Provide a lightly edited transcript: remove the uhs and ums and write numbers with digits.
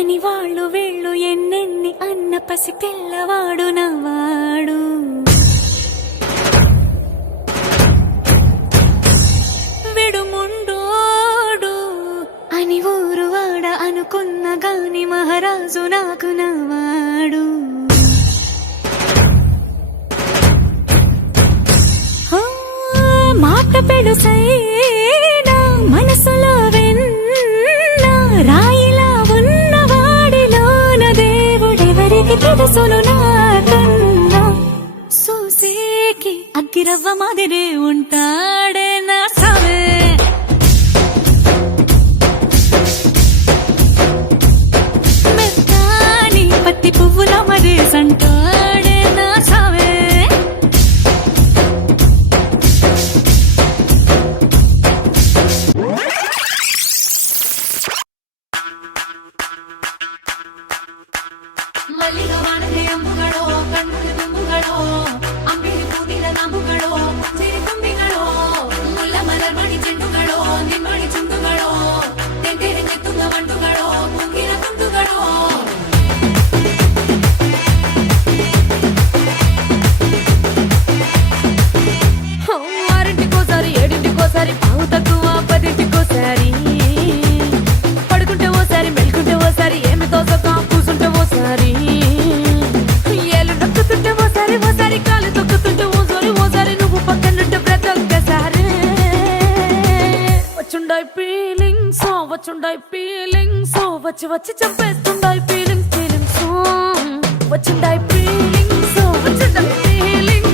అని వాళ్ళు వీళ్ళు ఎన్నెన్ని అన్న పసి పిల్లవాడు నవ్వాడు. విడుముండోడు అని ఊరు వాడ అనుకున్న గాని మహారాజు నాకు నవ్వాడు. మాట పెడుసైనా మనసులో వెన్న రాయిలా ఉన్నవాడిలోన దేవుడెవరికి తెలుసును నాకన్నా. సూసేకి అగ్గిరవ్వ మాదిరే ఉంటాడే నా సావే. మెత్తాని పత్తి పువ్వుల మరేసంటాడే నా సావే. ಮಲ್ಲಿಗ ವಾಣದೆ ಅಂಬುಗಳೋ ಕಣ್ಮುಡಿ ತುಂಬುಗಳೋ ಅಂಬಿರಿ ಕೂತಿದ ನಂಬುಗಳೋ ಸಿರಿ ತುಂಬಿಗಳೋ ಮುಲ್ಲ ಮಲರ್ ಮಣಿ ಚೆಂಡುಗಳೋ ನಿಮ್ಮಣಿ ಚುಂಡುಗಳೋ ತೆಂಟೆರೆ ನೆತ್ತುಂಗ ಮಂಡುಗಳೋ ಮುಗಿನ ತುಂಡುಗಳೋ. ఆరింటికోసారి ఏడింటికోసారి పావు తక్కువ 10ంటికోసారి పడుకుంటే ఓసారి మెలుకుంటే ఓసారి ఏమి తోసక కూసుంటే ఓసారి ఏళ్ళు నొక్కుతుంటే ఓసారి ఓసారి కాలు తొక్కుతుంటే ఓసారి నువ్వు పక్కనుంటే బ్రతొక్కసారి. వచ్చుండాయి ఫీలింగ్స్ వచ్చి వచ్చి చంపేస్తుండాయి ఫీలింగ్స్ వచ్చుండాయి ఫీలింగ్స్ వచ్చుండాయి ఫీలింగ్స్